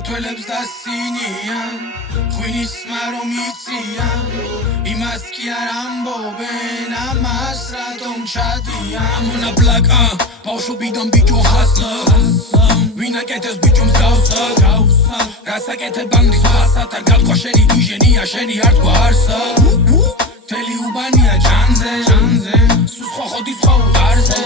ქართველებს და სინიან ღვინის მარომ იციან იმას კი არ ამბობენ ამას რატომ ჩადიან ამონა ბლაკა ბავშვობიდან ბიჭო ჰასლა ვინ აკეთებს ბიჭომს გავსა რას აკეთებ ბანგრის ფასად არ გათქვა შენი დიჟენია შენი არ თქვა არსა მთელი უბანია ჯანზე სულ სხვა ხოდი სხვა უდარზე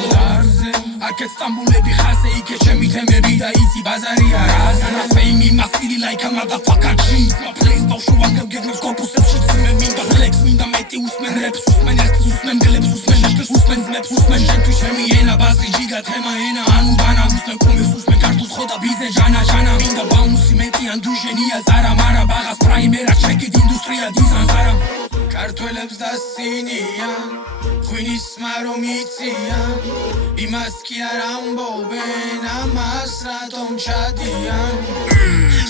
აქეთ სტამბულები ხაზე იქეთ ჩემი თემები და იცი ბაზარია რაზანა ფეიმი მასილი like a motherfucker cheese my place ბავშვობამ გეგმებს კორპუსებს შეცმე მინდა flex მინდა მეტი უსმენ რეპს უსმენ ერთს უსმენ გლებს უსმენ შიშკს უსმენ ძმებს უსმენ შენთვის ჩემი ენა ბაზრი ჯიგა თემა ენა ანუ დანა უსმენ კომის უსმენ ქართულს ხოდა ბიზე ჟანა მინდა ბაუნსი მეტი ან დუჟენია ზარა მარა ბაღას პრაიმერა ჩეკით ინდუსტრია დიზაინ ზარა ქართველებს და სინიან ღვინის მარომ იციან იმას კი არ ამბობენ ამას რატომ ჩადიან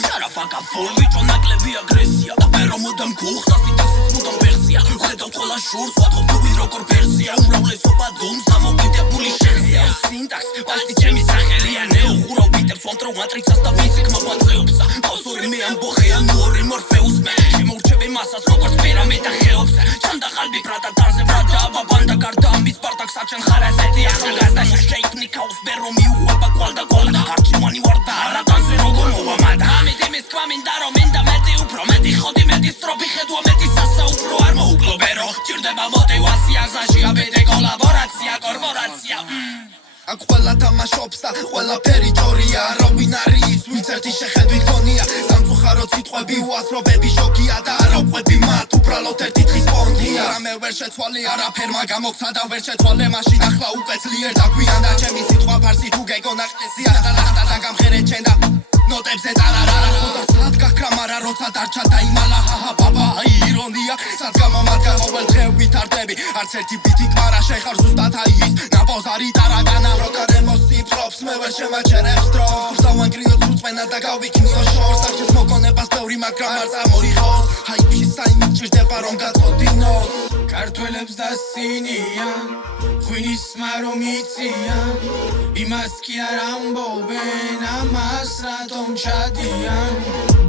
შარაფაკა ფორდი čo ნაკლები აგრესია და მე რომ მოდამ გუხსა სიტაქსის მოდამ ვერსია ხედავ ყველა შურს ვათხობ თუ ვინ როგორ ვერსია უმრავლესობა დუმს ამოგიდებული შენია სინტაქს პასტი ჩემი სახელია ნეო ხურავ ბიტებს ვამტრო მატრიცას და ვიზიკ მოღვაწეობსა ყავსური მე ამბოხეა ნორი მორფეუსმე შემოურჩები მასას როგორც პირამიდა ხეობს ჩანდა ხალბი ბრატა დანზე ბრატა ბაბანდა გარდა ამის პარტაკს აჩენ ხარასეთი ახალგაზრდა შეიკნი ქაუს ბერო მიუყვება კვალდა არჩივანი ვარ და არა დანზე როგორ მოვამადა ამით იმის თქვა მინდა რომ მინდა მეტი უფრო მეტი ხოდი მეტი სტროფი ხედვა მეტი სასაუბრო არ მოუკლო ბერო ჭირდება მოტივაცია გზაში აბედე კოლაბორაცია კორპორაცია აქ ყველა თამაშობს და ყველაფერი ჭორია რა ვინ არის ვინც ერთი შეხედვით გონია სამწუხაროდ სიტყვები უასრობები შოკია და არა ვყვები მათ უბრალოდ ერთი დღის პონდია რამე ვერ შეცვალე არაფერმა გამოგცა და ვერ შეცვალე მაშინ ახლა უკვე ძლიერ დაგვიანდა ჩემი სიტყვა ფარსი თუ გეგონა ყესია და გამხერე ჩენდა ნოტებზე ტარარარა ხოდა სად გაქრამარა როცა დარჩა დაიმალა ჰაჰა ბაბა ირონია სად გამომადგა ყოველ დღე ვითარდები არც ერთი ბიტით მარა შეხარ ზუსტად აის ნაპოზარი ტარაგანა როკარ ემოსი პროფს მე ვერ შემაჩერებს დროს დავანგრიოთ უწმენა და გავიქნიო შორს არჩეს მოგონებას ბევრი მაგრამ არ წამოიღოს ჰაიპში საიმი ჭირდება რომ გაწოდინოს ქართველებს და სინიან ღვინის მარომ იციან იმას კი არ ამბობენ ამას რატომ ჩადიან